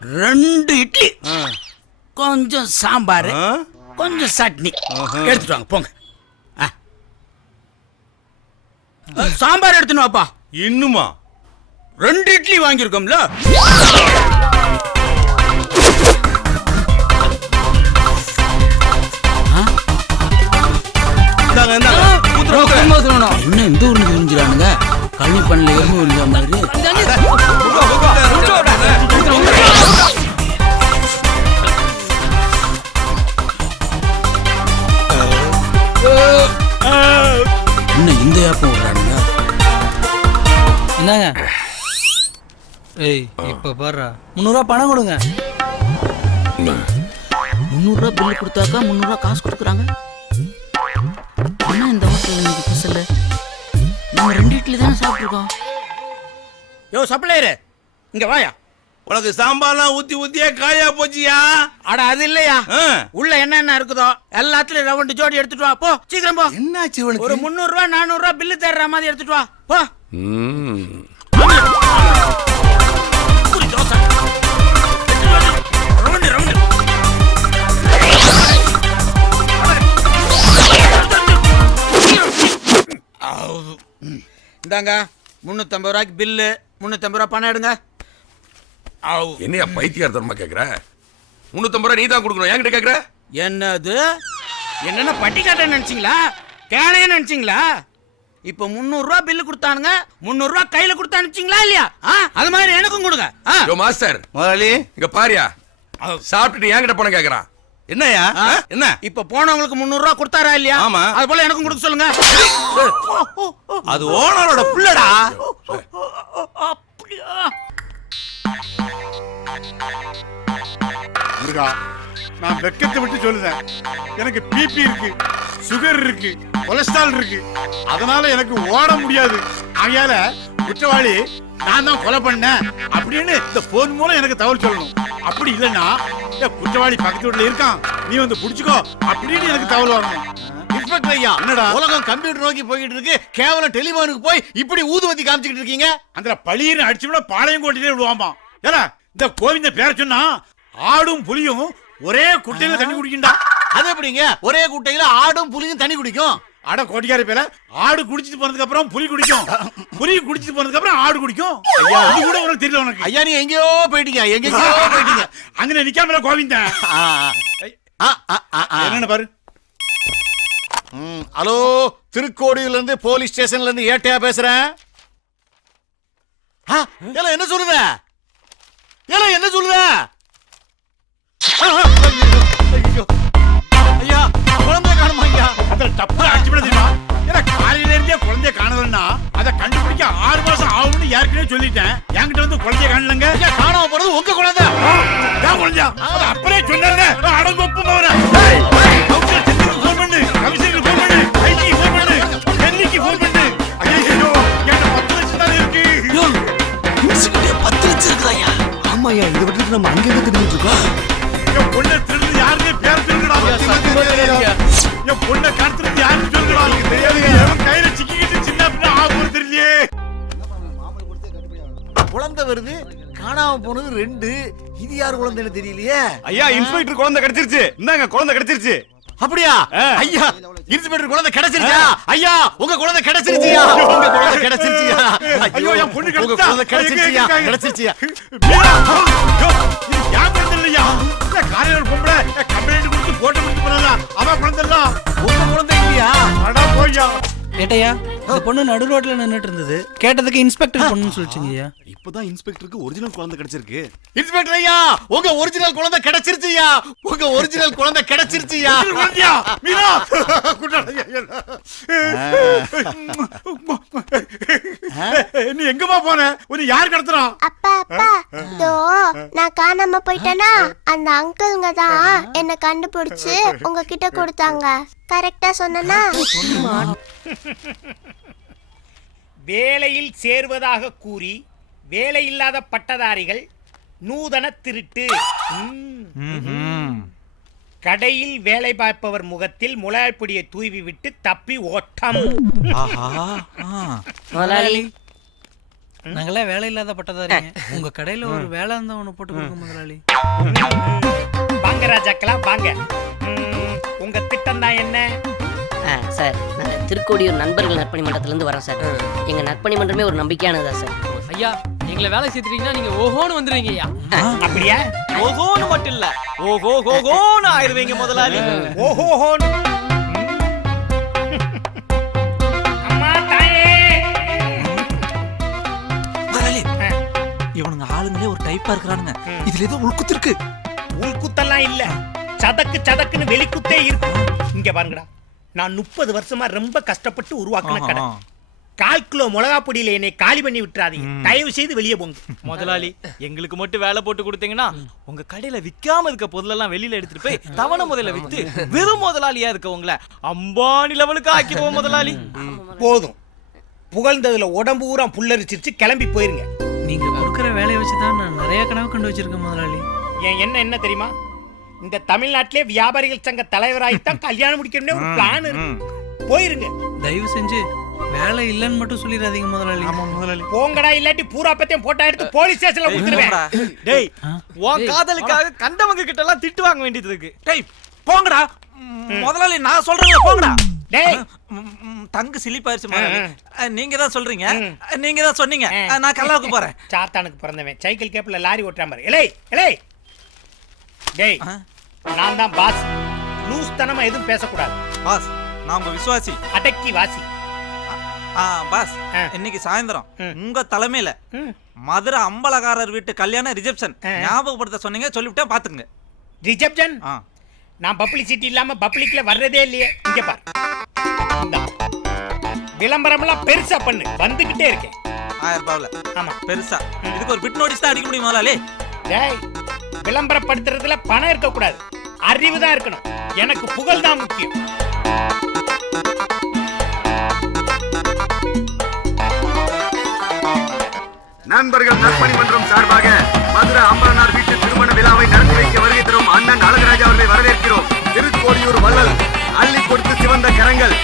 ரெண்டு இட்லி. கொஞ்சம் சாம்பார்? கொஞ்சம் சட்னி. எடுத்துட்டு வாங்க போங்க. சாம்பார் எடுத்துன்னு வாப்பா. இன்னுமா? ரெண்டு இட்லி வாங்கியிருக்கோம்ல. என்ன இந்த ஊர்ல தெரிஞ்சுறானுங்க கழனி பண்ணல விழுந்த மாதிரி என்ன இந்த ஏப்பம் விடுறானுங்க? என்னங்க? ஏய் இப்ப பாருடா. முந்நூறுவா பணம் கொடுங்க. முந்நூறுரூவா பில்லு கொடுத்தாக்கா முந்நூறுரூவா காசு கொடுக்குறாங்க. என்ன இந்த ஹோட்டல் இன்னைக்கு ஸ்பெஷல் நம்ம ரெண்டு இட்லி தானே சாப்பிட்ருக்கோம் யோ சப்ளையரு இங்க வாயா. உனக்கு சாம்பார்லாம் ஊத்தி ஊத்தியே காயா போச்சியா? அட அது இல்லையா? ஆ. உள்ள என்னென்ன இருக்குதோ எல்லாத்துலயும் ரவுண்டு ஜோடி எடுத்துட்டு வா. போ சீக்கிரம் போ. என்னாச்சு ஒரு முந்நூறு ரூபா நானூறு ரூபா பில்லு தர்ற மாதிரி எடுத்துட்டு வா. போ. இந்தாங்க முந்நூற்றம்பது ரூபாய்க்கு பில்லு முந்நூற்றம்பது ரூபா பணம் எடுங்க. என்னையா பைத்தியார்த்தனமா கேக்குற முன்னூத்தம்பது ரூபா நீ தான் கொடுக்கணும் என்கிட்ட கேக்குற என்னது என்னென்ன பட்டிக்காட்ட நினைச்சீங்களா கேனைய நினைச்சீங்களா இப்போ முந்நூறுரூவா பில்லு கொடுத்தானுங்க முந்நூறுரூவா கையில கொடுத்து அனுப்பிச்சிங்களா இல்லையா ஆ அது மாதிரி எனக்கும் கொடுங்க ஆ யோ மாஸ்டர் முதலாளி இங்க பாரியா சாப்பிட்டுட்டு என்கிட்ட பணம் கேக்குறான் என்னய்யா ஆ? ஆ? என்ன இப்ப போனவங்களுக்கு முந்நூறுரூவா கொடுத்தாரா இல்லையா ஆமா. அது போல எனக்கும் கொடுக்க சொல்லுங்க அது ஓனரோட புள்ளடா அப்படியா முருகா நான் வெக்கத்தை விட்டு சொல்லுதேன். எனக்கு பிபி இருக்கு சுகர் இருக்கு கொலஸ்ட்ரால் இருக்கு. அதனால எனக்கு ஓட முடியாது. ஆகையால குற்றவாளி நான் தான் கொலை பண்ணேன் அப்படின்னு இந்த போன் மூலம் எனக்கு தகவல் சொல்லணும். அப்படி இல்லைன்னா குற்றவாளி பக்கத்து வீட்டுல இருக்கான். நீ வந்து புடிச்சுக்கோ அப்படின்னு எனக்கு தகவல் வரணும். இன்ஸ்பெக்டர் ஐயா என்னடா? உலகம் கம்ப்யூட்டர் நோக்கி போயிட்டு இருக்கு. கேவலம் டெலிபோனுக்கு போய் இப்படி ஊதுவத்தி காமிச்சிட்டு இருக்கீங்க? அந்த பழியின்னு அடிச்சோம்னா பாளையம் கோட்டையிலே விடுவாமா ஏடா இந்த கோவிந்த பேரை சொன்னா ஆடும் புலியும் ஒரே குட்டையில தண்ணி குடிக்குண்டா அது எப்படிங்க? ஒரே குட்டையில ஆடும் புலியும் தண்ணி குடிக்கும்? அட கோட்டிக்கார பேர ஆடு குடிச்சிட்டு போனதுக்கு அப்புறம் புலி குடிக்கும். புலி குடிச்சிட்டு போனதுக்கு அப்புறம் ஆடு குடிக்கும். ஐயா. இது கூட உனக்கு தெரியல உனக்கு. ஐயா நீ எங்கேயோ போயிட்டீங்க எங்கேயோ போயிட்டீங்க. அங்க நிக்காமல கோவிந்தன். ஆ, ஆ, ஆ, ஆ, ஆ. என்னன்னு பாரு? ஹலோ திருக்கோடியில இருந்து போலீஸ் ஸ்டேஷன்ல இருந்து ஏட்டையா பேசுறேன் என்ன சொல்லுத? ஏல என்ன ஆ, ஐயா குழந்தை காணுமா ஐயா அதுல டப்பா அடிச்சு விட ஏன்னா காலையில இருந்தே குழந்தைய காணலன்னா அதை கண்டுபிடிக்க ஆறு மாசம் ஆகும்னு ஏற்கனவே சொல்லிட்டேன் என்கிட்ட வந்து குழந்தைய காணலங்க ஐயா காணாம போறது உங்க குழந்தை குழந்தையா அது அப்படியே சொன்னேன் பொண்ணை கடத்துறது யாருன்னு கையில சிக்கிக்கிட்டு சின்ன பின்ன ஆகும் தெரியலையே. குழந்தை வருது காணாம போனது ரெண்டு. இது யார் குழந்தைன்னு தெரியலையே? ஐயா இன்ஸ்பெக்டர் குழந்தை கிடைச்சிருச்சு. இந்தாங்க குழந்தை கிடைச்சிருச்சு. அப்படியா? ஐயா இன்ஸ்பெக்டர் குழந்தை கிடைச்சிருச்சா? ஐயா உங்க குழந்தை கிடைச்சிருச்சியா? உங்க குழந்தை கிடைச்சிருச்சியா? ஐயோ என் பொண்ணு கிடைச்சிருச்சியா? கிடைச்சிருச்சியா? இல்லையா? இந்த காலையில ஒரு பொம்பளை கம்ப்ளைண்ட் கொடுத்து போட்டு கொடுத்து போனதா அவன் குழந்தை இல்ல உங்க குழந்தை இல்லையா? அடா போய்யா. ஏட்டையா இந்த பொண்ணு நடு ரோட்ல நின்னுட்டு இருந்தது கேட்டதுக்கு இன்ஸ்பெக்டர் பொண்ணுன்னு சொல்லிச்சுங்கய்யா. இப்பதான் இன்ஸ்பெக்டருக்கு ஒரிஜினல் குழந்தை கிடைச்சிருக்கு. இன்ஸ்பெக்டர் ஐயா உங்க ஒரிஜினல் குழந்தை கிடைச்சிருச்சியா உங்க ஒரிஜினல் குழந்தை கிடைச்சிருச்சியா குழந்தையா குட்டாளா, நீ எங்கம்மா போன? உன்னை யார் கடத்துறான்? அப்பா அப்பா. தோ நான் காணாம போயிட்டேனா? அந்த அங்கிள்ங்க தான் என்ன கண்டுபிடிச்சு உங்ககிட்ட கொடுத்தாங்க. கரெக்டா சொன்னனா? வேலையில் சேர்வதாக கூறி வேலையில்லாத பட்டதாரிகள் நூதன திருட்டு. ம். கடையில் வேலை பார்ப்பவர் முகத்தில் முளைப்பிடியை தூவி விட்டு தப்பி ஓட்டம். முதலாளி. நாங்கெல்லாம் வேலை இல்லாத பட்டதாரிங்க. உங்க கடையில ஒரு வேலை இருந்தா ஒண்ணு போட்டு கொடுங்க முதலாளி. வாங்க ராஜாக்களா வாங்க. ம், உங்க திட்டம் தான் என்ன? ஆ, சார் நாங்கள் திருக்கோடியூர் நண்பர்கள் நற்பணி மன்றத்திலேருந்து வரோம் சார். எங்கள் நற்பணி மன்றமே ஒரு நம்பிக்கையானதா சார். ஐயா எங்களை வேலை சேர்த்துட்டீங்கன்னா நீங்க ஓஹோன்னு வந்துருவீங்க ஐயா. அப்படியா? ஓஹோன்னு மட்டும் இல்ல. ஓஹோ ஓஹோன்னு ஆயிருவீங்க முதலாளி. ஓஹோஹோன்னு. அம்மா தாயே. இவனுங்க ஆளுங்களே ஒரு டைப்பா இருக்கிறானுங்க. இதுல ஏதோ உள்குத்து இருக்கு உள்குத்தெல்லாம் இல்ல. சதக்கு சதக்குன்னு வெளிக்குத்தே இருக்கு. இங்க பாருங்கடா. நான் முப்பது வருஷமா ரொம்ப கஷ்டப்பட்டு உருவாக்கின கடை. கால் கிலோ மிளகா பொடியில என்னை காலி பண்ணி விட்டுறாதீங்க. தயவு செய்து வெளியே போங்க. முதலாளி எங்களுக்கு மட்டும் வேலை போட்டு கொடுத்தீங்கன்னா உங்க கடையில விக்காம இருக்க பொருளெல்லாம் வெளியில எடுத்துட்டு போய் தவணை முதல்ல வித்து வெறும் முதலாளியா இருக்க உங்களை அம்பானி லெவலுக்கு ஆக்கிடுவோம் முதலாளி. போதும். புகழ்ந்ததுல உடம்பு ஊரா புல்லரிச்சிருச்சு கிளம்பி போயிருங்க. நீங்க கொடுக்குற வேலையை வச்சு தான் நான் நிறைய கனவு கண்டு வச்சிருக்கேன் முதலாளி. என் என்ன என்ன தெரியுமா? இந்த தமிழ்நாட்டிலே வியாபாரிகள் சங்க தலைவராயித்தான் கல்யாணம் முடிக்கணும்னு ஒரு பிளான் இருக்கு. போயிருங்க. தயவு செஞ்சு வேலை இல்லைன்னு மட்டும் சொல்லிடாதீங்க முதலாளி. போங்கடா இல்லாட்டி பூரா பத்தியம் போட்டா எடுத்து போலீஸ் ஸ்டேஷன்ல கொடுத்துருவேன். டேய் உன் காதலுக்காக கண்டவங்க கிட்ட எல்லாம் திட்டு வாங்க வேண்டியது இருக்கு. டேய் போங்கடா. முதலாளி நான் சொல்றேன் போங்கடா. டேய். தங்கு சிலிப்பாயிருச்சு முதலாளி. நீங்க தான் சொல்றீங்க. நீங்க தான் சொன்னீங்க. நான் கல்லாவுக்கு போறேன். சாத்தானுக்கு பிறந்தவன். சைக்கிள் கேப்ல லாரி ஓட்டுறான் பாரு. இலை இலை. டேய் நான் தான் பாஸ். லூஸ் தனமா எதுவும் பேசக்கூடாது. பாஸ் நான் உங்க விசுவாசி. அடக்கி வாசி. பாஸ். இன்னைக்கு சாயந்தரம். உங்க தலைமையில. மதுரை அம்பலகாரர் வீட்டு கல்யாண ரிசப்ஷன். ஞாபகப்படுத்த சொன்னீங்க சொல்லிவிட்டேன் பாத்துங்க ரிசப்ஷன் நான் பப்ளிசிட்டி இல்லாம பப்ளிக்ல வர்றதே இல்லையே. இங்க பார். விளம்பரம்லாம் பெருசா பண்ணு. வந்துகிட்டே இருக்கேன். ஆயிரம் ரூபாவில் ஆமா. பெருசா. இதுக்கு ஒரு பிட் நோட்டீஸ் தான் அடிக்க முடியும் முதலாளி. டேய் விளம்பரப்படுத்துறதுல பணம் இருக்க கூடாது அறிவு தான் இருக்கணும். எனக்கு புகழ் தான் முக்கியம். நண்பர்கள் நற்பணி மன்றம் சார்பாக மதுரை அம்பலனார் வீட்டு திருமண விழாவை நடத்தி வைக்க வருகை தரும் அண்ணன் அழகராஜா அவர்களை வரவேற்கிறோம். திருக்கோடியூர் வள்ளல் அள்ளி கொடுத்து சிவந்த கரங்கள்.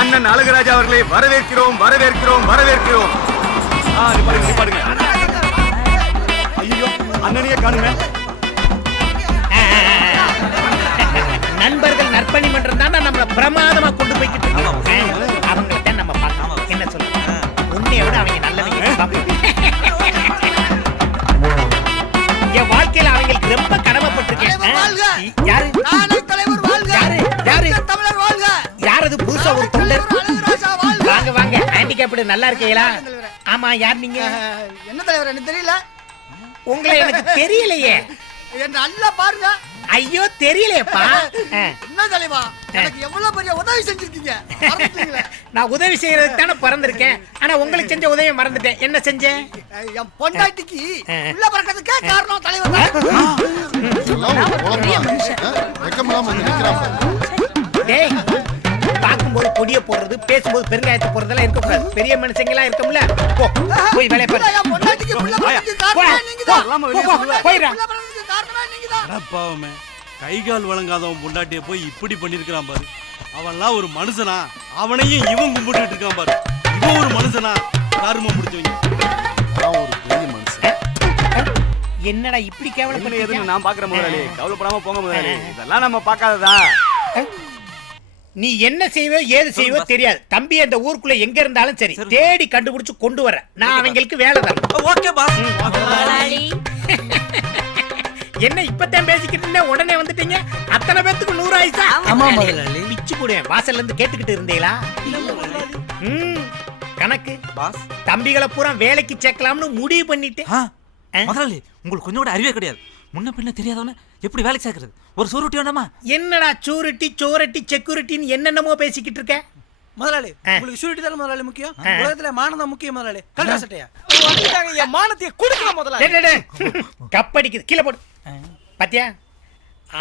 அண்ணன் அழகராஜா அவர்களை வரவேற்கிறோம் வரவேற்கிறோம் வரவேற்கிறோம். ஐயோ அண்ணனையே காணுங்க. நண்பர்கள் நற்பணி மன்றம் தான் நம்மள பிரமாதமா கொண்டு போய்கிட்டு. ஹேண்டிகேப்டு நல்லா இருக்கீங்களா? ஆமா யார் நீங்க? என்ன தலைவர் எனக்கு தெரியல. உங்களை எனக்கு தெரியலையே. நல்லா பாருங்க. ஐயோ தெரியலையேப்பா. என்ன தலைவா? எனக்கு எவ்வளவு பெரிய உதவி செஞ்சிருக்கீங்க? மறந்துட்டீங்களே. நான் உதவி செய்யறதுக்கு தானே பிறந்திருக்கேன். ஆனா உங்களுக்கு செஞ்ச உதவியை மறந்துட்டேன். என்ன செஞ்சேன் என் பொண்டாட்டிக்கு உள்ள பிறக்கிறதுக்கே காரணம் தலைவர். டேய் பார்க்கும்போது கொடிய போடுறது பேசும்போது பெருங்காயத்தை போடுறதெல்லாம் இருக்கக்கூடாது. பெரிய மனுஷங்களா இருக்கும்ல? போ போய் வேலையை பாரு. காரணமே காரணமே. பாவமே கை கால் வழங்காதவன் பொண்டாட்டிய போய் இப்படி பண்ணிருக்கான் பாரு. அவன்லாம் ஒரு மனுஷனா. அவனையும் இவன் கும்பிட்டுட்டு இருக்கான் பாரு. இவன் ஒரு மனுஷனா. கருமம் முடிச்சவங்க. ஒரு பெரிய மனுஷன். என்னடா இப்படி கேவலம் பண்ணி நான் பாக்குறேன் முதலாளி. கவலைப்படாம போங்க முதலாளி. இதெல்லாம் நம்ம பார்க்காததா நீ என்ன செய்வோ ஏது செய்வோ தெரியாது. தம்பி அந்த ஊருக்குள்ள எங்க இருந்தாலும் சரி தேடி கண்டுபிடிச்சு கொண்டு வர. நான் அவங்களுக்கு வேலை தரேன். Okay boss. என்ன இப்பதான் பேசிக்கிட்டு இருந்தேன் உடனே வந்துட்டீங்க. அத்தனை பேத்துக்கு நூறு ஆயிசா ஆமா முதலாளி. பிச்சு போடுவேன். வாசல்ல இருந்து கேட்டுக்கிட்டு இருந்தீங்களா? ம், கணக்கு. பாஸ். தம்பிகளை பூரா வேலைக்கு சேர்க்கலாம்னு முடிவு பண்ணிட்டேன். ஆ முதலாளி உங்களுக்கு கொஞ்சம் கூட அறிவே கிடையாது. முன்ன பின்ன தெரியாதவன எப்படி வேலைக்கு சேர்க்கறது? ஒரு சொருட்டி வேண்டாமா? என்னடா சூரிட்டி சோரட்டி செக்யூரிட்டின்னு என்னென்னமோ பேசிக்கிட்டு இருக்க? முதலாளி. உங்களுக்கு ஷூரிட்டி தானே முதலாளி முக்கியம். உலகத்துல மானம் தான் முக்கியம் முதலாளி. கல்ரா சட்டையா? வந்துட்டாங்க, என் மானத்தையே கொடுக்கல முதலாளி. டேய், டேய், டேய். கப்படிக்குது கீழே போடு. பாத்தியா?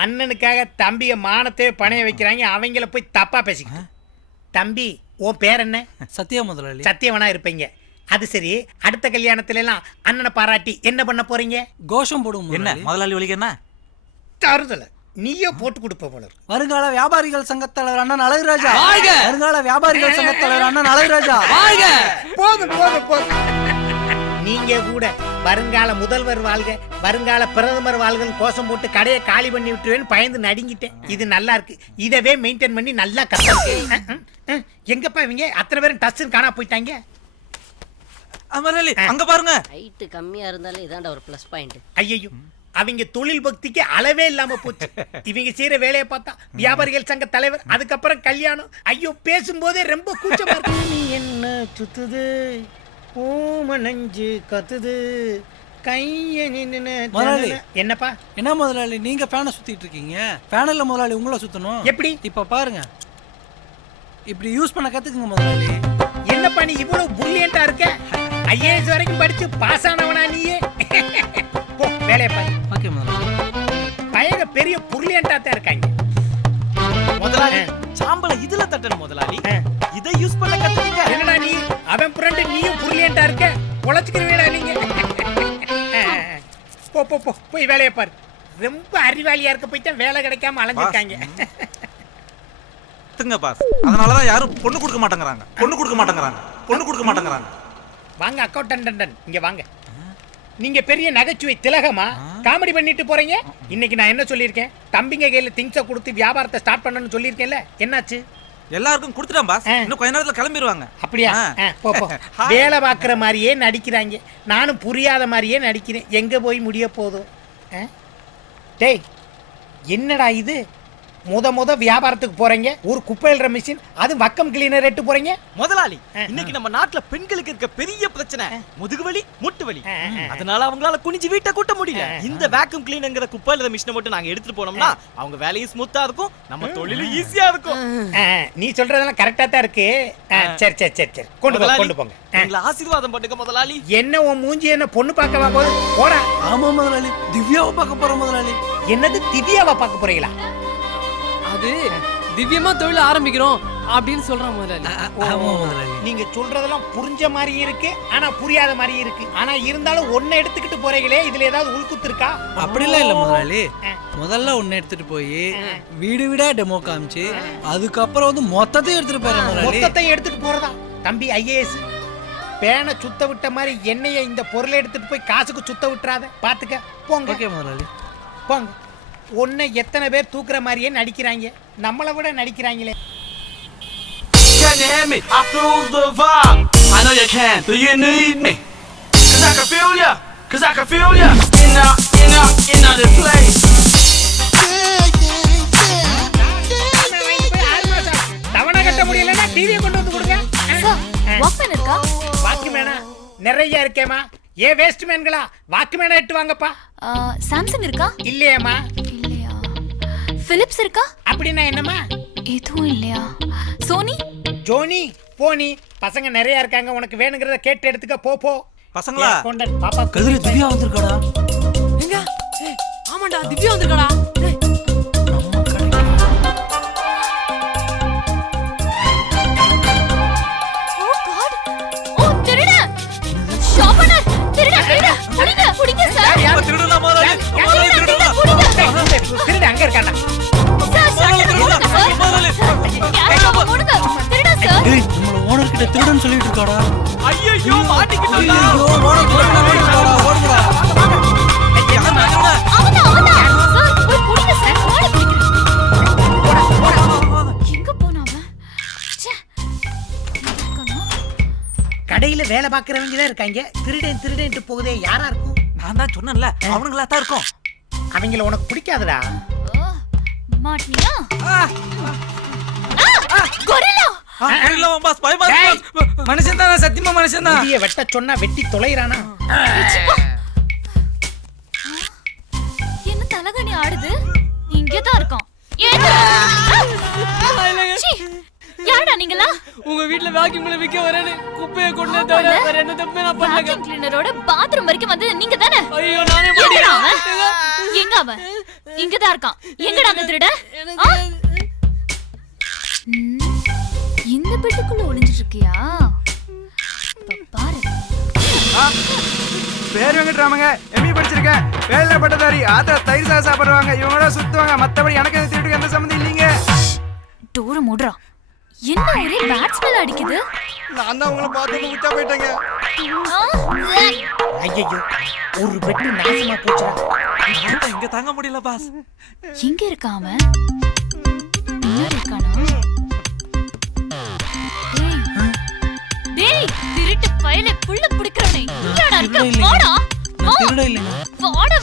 அண்ணனுக்காக தம்பிய மானத்தை பணைய வைக்கிறாங்க அவங்கள போய் தப்பா பேசிக்கிட்டு. தம்பி உன் பேர் என்ன? சத்யா முதலாளி. சத்தியவனா இருப்பீங்க. அது சரி அடுத்த கல்யாணத்துல எல்லாம் அண்ணனை பாராட்டி என்ன பண்ண போறீங்க? கோஷம் போடுவோம் என்ன? முதலாளி. முதலாளி வலிக்கு என்ன? தருதல நீயே போட்டு கொடுப்ப போல. வருங்கால வியாபாரிகள் சங்கத் தலைவர் அண்ணன் அழகுராஜா. வருங்கால வியாபாரிகள் சங்கத் தலைவர் அண்ணன் அழகுராஜா. போதும் போதும் போதும். நீங்க கூட வருங்கால முதல்வர் வாழ்க வருங்கால பிரதமர் வாழ்கன்னு கோஷம் போட்டு கடையை காலி பண்ணி விட்டுருவேன்னு பயந்து நடுங்கிட்டேன். இது நல்லா இருக்கு. இதவே மெயின்டைன் பண்ணி நல்லா கத்த எங்கப்பா இவங்க? அத்தனை பேரும் டஸ்ன்னு காணா போயிட்டாங்க. முதலாளி அங்க பாருங்க. ஹைட்டு கம்மியா இருந்தாலும் இதான்டா ஒரு ப்ளஸ் பாயிண்ட் ஐயோ அவங்க தொழில் பக்திக்கு அளவே இல்லாம போச்சு. இவங்க செய்யற வேலையை பார்த்தா வியாபாரிகள் சங்க தலைவர் அதுக்கப்புறம் கல்யாணம். ஐயோ பேசும்போதே ரொம்ப கூச்சமா இருக்கு. நீ என்ன சுத்துது? ஓம நெஞ்சு கத்துது. கைய நின்னு முதலாளி. என்னப்பா? என்ன முதலாளி? நீங்க ஃபேனை சுத்திட்டு இருக்கீங்க. ஃபேன் இல்ல முதலாளி உங்களை சுத்தணும். எப்படி? இப்ப பாருங்க. இப்படி யூஸ் பண்ண கத்துக்குங்க முதலாளி. என்னப்பா நீ இவ்வளவு புல்லியண்டா இருக்க? ஐஏஎஸ் வரைக்கும் படிச்சு பாஸ் ஆனவனா நீயே? போ வேலையை பாரு. ஓகே முதலாளி பயங்க பெரிய புர்லியண்டா தான் இருக்காங்க. முதலாளி சாம்பல இதுல தட்டணும் முதலாளி. இதை யூஸ் பண்ண கத்துக்கீங்க என்னடா நீ? அவன் ஃப்ரெண்டு நீயும் புர்லியண்டா இருக்க? பொழைச்சுக்கிறீங்களா நீங்க. போ போ போ போய் வேலையை பாரு. ரொம்ப அறிவாளியா இருக்க போய் தான் வேலை கிடைக்காம அலைஞ்சிருக்காங்க. துங்க பாஸ். அதனாலதான் யாரும் பொண்ணு கொடுக்க மாட்டேங்கிறாங்க. பொண்ணு கொடுக்க மாட்டேங்கிறாங்க. பொண்ணு கொடுக்க மாட்டேங்கிறாங்க. வாங்க அக்கௌண்டன்டன் இங்க வாங்க. நீங்க பெரிய நகைச்சுவை திலகமா காமெடி பண்ணிட்டு போறீங்க? இன்னைக்கு நான் என்ன சொல்லியிருக்கேன்? தம்பிங்க கையில திங்ஸ கொடுத்து வியாபாரத்தை ஸ்டார்ட் பண்ணணும்னு சொல்லியிருக்கேன்ல? என்னாச்சு? எல்லாருக்கும் கொடுத்துட்டேன் பாஸ். இன்னும் கொஞ்ச நேரத்துல கிளம்பிடுவாங்க அப்படியா? போ போ. வேலை பார்க்குற மாதிரியே நடிக்கிறாங்க. நானும் புரியாத மாதிரியே நடிக்கிறேன். எங்கே போய் முடிய போதோ ஆ? டேய் என்னடா இது? முத முத வியாபாரத்துக்கு போறீங்க. ஒரு குப்பை எழுற மிஷின் அது வக்கம் கிளீனர் எட்டு போறீங்க. முதலாளி இன்னைக்கு நம்ம நாட்டுல பெண்களுக்கு இருக்க பெரிய பிரச்சனை முதுகு வலி முட்டு வலி. அதனால அவங்களால குனிஞ்சு வீட்டை கூட்ட முடியல. இந்த வேக்யூம் கிளீனுங்கிற குப்பை இல்ல மிஷினை மட்டும் நாங்க எடுத்துட்டு போனோம்னா அவங்க வேலையும் ஸ்மூத்தா இருக்கும் நம்ம தொழிலும் ஈஸியா இருக்கும். நீ சொல்றதெல்லாம் கரெக்டா தான் இருக்கு. சரி சரி சரி சரி. கொண்டு போங்க கொண்டு போங்க. எங்களை ஆசீர்வாதம் பண்ணுங்க முதலாளி. என்ன உன் மூஞ்சி என்ன பொண்ணு பார்க்கவா போது போடா. ஆமா முதலாளி. திவ்யாவை பார்க்க போறோம் முதலாளி. என்னது திவ்யாவை பார்க்க போறீங்களா? அது திவ்யமா தொழில் ஆரம்பிக்கிறோம் அப்படின்னு சொல்றான் முதலாளி. ஆமா முதலாளி. நீங்க சொல்றதெல்லாம் புரிஞ்ச மாதிரி இருக்கு ஆனா புரியாத மாதிரி இருக்கு. ஆனா இருந்தாலும் ஒன்ன எடுத்துக்கிட்டு போறீங்களே இதுல ஏதாவது உள்குத்து இருக்கா? அப்படிலாம் இல்ல முதலாளி. முதல்ல ஒன்னு எடுத்துட்டு போய் வீடு வீடா டெமோ காமிச்சு அதுக்கப்புறம் வந்து மொத்தத்தையும் எடுத்துட்டு போறேன் முதலாளி. மொத்தத்தை எடுத்துட்டு போறதா? தம்பி ஐஏஎஸ். பேனை சுத்த விட்ட மாதிரி என்னைய இந்த பொருளை எடுத்துட்டு போய் காசுக்கு சுத்த விட்டுறாத. பாத்துக்க போங்க. ஓகே முதலாளி. போங்க. ஒன்னை எத்தனை பேர் தூக்குற மாதிரியே நடிக்கிறாங்க நம்மளை விட நடிக்கிறாங்களே Can you hear me? I feel the vibe. I know you can. Do you need me? Cause I can feel ya. Cause I can feel ya. In out, in out, in out the place. தவணை கட்ட முடியலன்னா டிவியை கொண்டு வந்து கொடுங்க Walkman இருக்கா வாக்குமேனா நிறைய இருக்கேம்மா ஏ வேஸ்ட் மேன்களா வாக்குமேனா எட்டு வாங்கப்பா. சாம்சங் இருக்கா? இல்லையேம்மா. இல்லையா? பிலிப்ஸ் இருக்கா? அப்படின்னா என்னம்மா? எதுவும் இல்லையா? சோனி ஜோனி போனி பசங்க நிறைய இருக்காங்க. உனக்கு வேணுங்கிறத கேட்டு எடுத்துக்க போ போ. பசங்களா? பாப்பா கதிரி திவ்யா வந்திருக்காடா? எங்க? ஆமாண்டா திவ்யா வந்திருக்காடா? டேய் நம்மள ஓனர் கிட்ட திருடுன்னு சொல்லிட்டு இருக்காடா. ஐயோ ஓனர் கிட்ட? கடையில வேலை பார்க்கறவங்க தான் இருக்காங்க. திருடன் திருடன்ட்டு போகுதே யாரா இருக்கும்? நான் தான் சொன்னேன்ல அவனுங்களா தான் இருக்கும். அவங்கள உனக்கு பிடிக்காதுடா. ஆ, கொரில்லா இல்ல பாஸ் பயமா இருக்கு பாஸ் மனுஷன் தானே சத்தியமா மனுஷன் தான் வெட்ட சொன்னா வெட்டி தொலைறானா? என்ன தலகணி ஆடுது? இங்கதான் இருக்கான். ஏன் சீ, யாருடா நீங்களா? உங்க வீட்ல வேக்யூம்ல விக்க வரேன்னு குப்பையை கொண்டு தவிர வேற தப்புமே நான் பண்ணல. கிளீனரோட பாத்ரூம் வரைக்கும் வந்தது நீங்க தானே ஐயோ நானே எங்க அவன்? இங்கதான் இருக்கான். எங்கடா அந்த திருட? ஆ? ம், இந்த பெட்டுக்குள்ள ஒளிஞ்சிட்டு இருக்கியா பாரு. பேர் வெங்கட்ராமங்க. எம்இ படிச்சிருக்கேன். வேலை பட்டதாரி. ஆத்திர தயிர் சாதம் சாப்பிடுவாங்க இவங்களோட சுத்துவாங்க. மத்தபடி எனக்கு இந்த திருட்டுக்கு எந்த சம்மந்தம் இல்லைங்க. டோர மூடுறா. என்ன ஒரே பேட் ஸ்மெல் அடிக்குது? நான் தான் உங்களை பார்த்து விட்டா போயிட்டேங்க. ஐயோ ஒரு பெட்டு நாசமா போச்சுடா. இங்க தாங்க முடியல பாஸ் எங்க இருக்கான் அவன்? பின்னாடி இருக்கானா? டேய். டேய் திருட்டு பயலே புள்ள புடிக்கறனே இங்கடா இருக்க. வாடா. நான் திருட இல்லைங்க.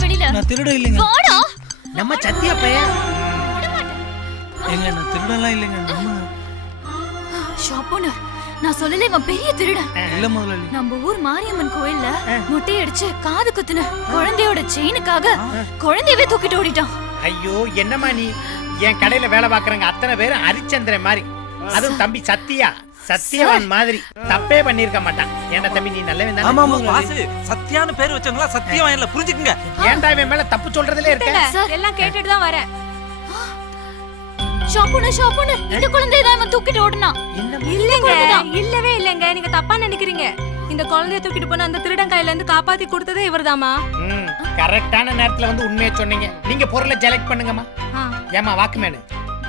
வெளியில. நான் திருட இல்லைங்க. வாடா. நம்ம சத்தியா பையன். நான் திருடலாம் இல்லைங்க. நம்ம ஷாப் ஓனர். நான் சொல்லல இவன் பெரிய திருடன். இல்ல முதலாளி. நம்ம ஊர் மாரியம்மன் கோயில்ல முட்டை அடிச்சு காது குத்துன குழந்தையோட செயினுக்காக குழந்தையவே தூக்கிட்டு ஓடிட்டான். ஐயோ என்னம்மா நீ? என் கடையில வேலை பாக்குறவங்க அத்தனை பேரும் ஹரிச்சந்திரன் மாதிரி. அதுவும் தம்பி சத்தியா சத்தியவான் மாதிரி. தப்பே பண்ணிருக்க மாட்டான். ஏன்டா தம்பி நீ நல்லவன் தானே? ஆமா பாஸ் சத்தியான பேர் வச்சவங்களா சத்தியம் இல்ல. புரிஞ்சுக்குங்க. ஏன்டா இவன் மேல தப்பு சொல்றதுல இருக்க? எல்லாம் கேட்டுட்டு தான் வரேன். ஷாப் ஓனர் ஷாப் ஓனர் இந்த குழந்தைய தான் இவன் தூக்கிட்டு ஓடுனான் இல்லங்க. இல்லவே இல்லங்க. நீங்க தப்பா நினைக்கிறீங்க. இந்த குழந்தைய தூக்கிட்டு போன அந்த திருடன் கையில இருந்து காப்பாத்தி கொடுத்ததே இவர்தாம்மா. ம், கரெக்டான நேரத்துல வந்து உண்மையை சொன்னீங்க. நீங்க பொருளை செலக்ட் பண்ணுங்கம்மா. ஏமா வாக்குமேனு?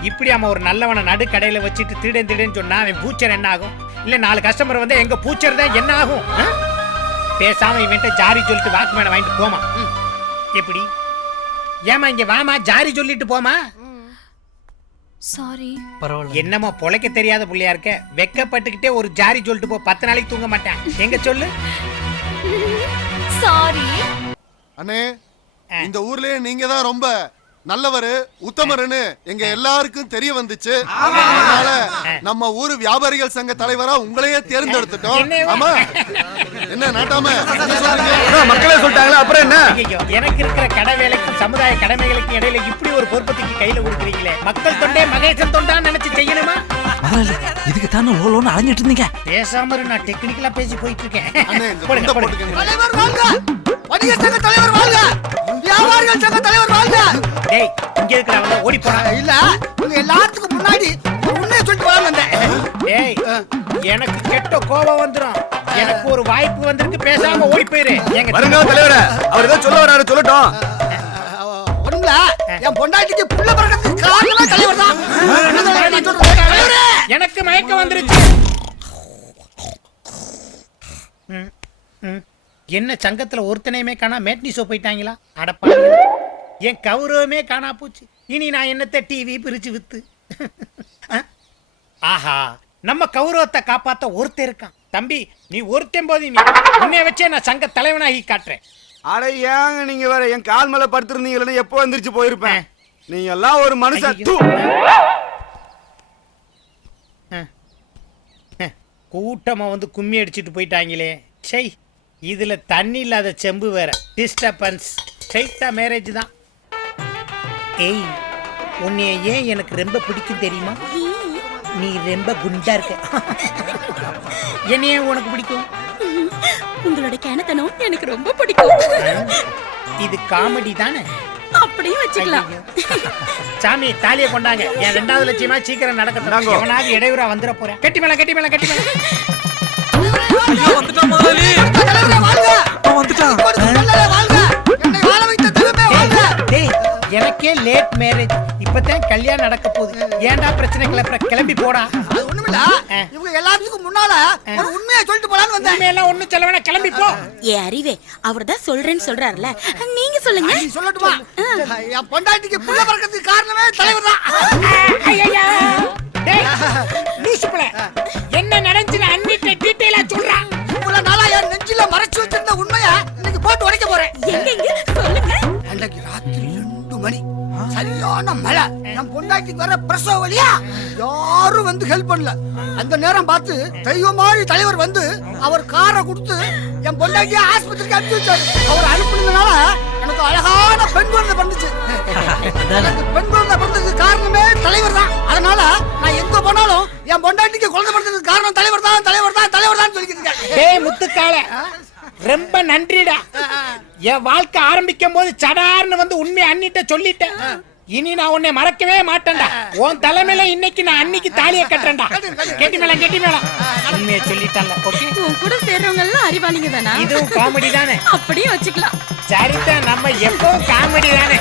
இப்படி ஒரு நல்லவனை நடு கடையில வச்சுட்டு திருடன் திருடன் சொன்னா அவன் பூச்சர் என்ன ஆகும்? இல்ல நாலு கஸ்டமர் வந்து எங்க பூச்சர் தான் என்ன ஆகும்? ஆ? பேசாம இவன்ட்ட ஜாரி சொல்லிட்டு வாக்குமேனை வாங்கிட்டு போமா. எப்படி? ஏமா இங்க வாமா ஜாரி சொல்லிட்டு போமா சாரி பரவாயில்ல. என்னம்மா பொழைக்க தெரியாத புள்ளையா இருக்க. வெக்கப்பட்டுக்கிட்டே ஒரு ஜாரி சொல்லிட்டு போ. பத்து நாளைக்கு தூங்க மாட்டேன். எங்க சொல்லு? சாரி அண்ணே இந்த ஊர்லயே நீங்க தான் ரொம்ப நல்லவரு உத்தமருன்னு எங்க எல்லாருக்கும் தெரிய வந்துச்சு. அதனால நம்ம ஊர் வியாபாரிகள் சங்க தலைவரா உங்களையே தேர்ந்தெடுத்துட்டோம். ஆமா. என்ன நாட்டாம? மக்களே சொல்லிட்டாங்களா? அப்புறம் என்ன? எனக்கு இருக்கிற கடை வேலைக்கும் சமுதாய கடமைகளுக்கும் இடையில இப்படி ஒரு பொறுப்பத்துக்கு கையில கொடுக்குறீங்களே. மக்கள் தொண்டே மகேசன் தொண்டா நினைச்சு செய்யணுமா? இதுக்கு தானே லோலோன்னு அலைஞ்சிட்டு இருந்தீங்க. பேசாம நான் டெக்னிக்கலா பேசி போயிட்டு இருக்கேன். தலைவர் வாழ்க! வணிக சங்க தலைவர் வாழ்க! வியாபாரிகள் சங்க தலைவர் வாழ்க! டேய் இங்க இருக்கிறவங்க ஓடி போனா இல்ல உங்க எல்லாத்துக்கும் முன்னாடி உண்மையை சொல்லிட்டு வரலாம் வந்தேன். டேய் எனக்கு கெட்ட கோபம் வந்துரும். எனக்கு ஒரு வாய்ப்பு வந்திருக்கு பேசாம ஓடி போயிரு. எங்க வருங்க தலைவரே. அவர் ஏதோ சொல்ல வராரு சொல்லட்டும். ஒண்ணுல என் பொண்டாட்டிக்கு புள்ள பிறக்கிறதுக்கு காரணமே தலைவர் தான்! எனக்கு மயக்கம் வந்துருச்சு. ம், ம். என்ன சங்கத்துல ஒருத்தனையுமே காணா மேட்னி ஷோ போயிட்டாங்களா? அடப்பா என் கௌரவமே காணா போச்சு. இனி நான் என்னத்த டிவி பிரிச்சு வித்து? ஆஹா. நம்ம கௌரவத்தை காப்பாத்த ஒருத்தன் இருக்கான். தம்பி நீ ஒருத்தன் போதும் உன்னைய வச்சே நான் சங்க தலைவனாகி காட்டுறேன். அட ஏங்க நீங்க வேற என் கால் மேல படுத்திருந்தீங்களே எப்போ எந்திரிச்சு போயிருப்பேன்? நீங்க எல்லாம் ஒரு மனுஷன். கூட்டமா வந்து கும்மி அடிச்சிட்டு போயிட்டாங்களே. சை இதுல தண்ணி இல்லாத செம்பு வேற. டிஸ்டர்பன்ஸ் ஸ்ட்ரைட்டா மேரேஜ் தான். ஏய் உன்னைய ஏன் எனக்கு ரொம்ப பிடிக்கும் தெரியுமா? நீ ரொம்ப குண்டா இருக்க. என்னைய உனக்கு பிடிக்கும்? உங்களோட கிணத்தனம் எனக்கு ரொம்ப பிடிக்கும். இது காமெடி தானே? அப்படியும் வச்சுக்கலாம். சாமி தாலியை கொண்டாங்க. என் ரெண்டாவது லட்சியமா சீக்கிரம் நடக்கட்டும். எவனாவது இடையூறா வந்துட போறேன். கட்டி மேல கட்டி மேல கட்டி மேல. முதலாளி. டேய் எனக்கே லேட் மேரேஜ் இப்பதான் கல்யாணம் நடக்க போகுது. ஏன்டா பிரச்சனை கிளப்புற? கிளம்பி போடா. அது ஒண்ணுமில்ல. இவங்க எல்லாத்துக்கும் முன்னால ஒரு உண்மையை சொல்லிட்டு போலான்னு வந்தேன். உண்மையெல்லாம் ஒண்ணும் சொல்ல கிளம்பி போ. ஏ அறிவே அவர் தான் சொல்றேன்னு சொல்றாருல. நீங்க சொல்லுங்க. நீ சொல்லட்டுமா? என் பொண்டாட்டிக்கு புள்ள பிறக்கிறதுக்கு காரணமே தலைவர் தான். டேய் லூசு புள்ள என்ன நடந்துச்சு அன்னிட்ட டீடைலா சொல்றா? இவ்வளவு நாளா என் நெஞ்சில மறைச்சு வச்சிருந்த இன்னைக்கு போட்டு உடைக்க போறேன். எங்க எங்க சொல்லுங்க. அன்னைக்கு ராத்திரி ரெண்டு மணி. சரியான மழை. என் பொண்டாட்டிக்கு வர பிரசவ வழியா யாரும் வந்து ஹெல்ப் பண்ணல. அந்த நேரம் பார்த்து தெய்வம் மாதிரி தலைவர் வந்து அவர் காரை கொடுத்து என் பொண்டாட்டிய ஆஸ்பத்திரிக்கு அனுப்பி வச்சாரு. அவர் அனுப்புனதுனால எனக்கு அழகான பெண் குழந்தை பிறந்துச்சு. எனக்கு பெண் குழந்தை பிறந்ததுக்கு காரணமே தலைவர் தான். அதனால நான் எங்க போனாலும் என் பொண்டாட்டிக்கு குழந்தை பிறந்ததுக்கு காரணம் தலைவர் தான் தலைவர் தான் தலைவர் தான் சொல்லிக்கிட்டு இருக்கேன். முத்துக்கால ரொம்ப நன்றிடா. என் வாழ்க்கை ஆரம்பிக்கும் போது சடார்னு வந்து உண்மையை அண்ணிட்ட சொல்லிட்டேன். இனி நான் உன்னை மறக்கவே மாட்டேன்டா. உன் தலைமையில இன்னைக்கு நான் அன்னைக்கு தாலியை கட்டுறேன்டா. கெட்டி மேல கெட்டி மேல. உண்மையை சொல்லிட்டல ஓகே உன் கூட சேர்றவங்க எல்லாம் அறிவாளிங்க தானா? இதுவும் காமெடி தானே? அப்படியே வச்சுக்கலாம். சரிதான் நம்ம எப்பவும் காமெடி தானே?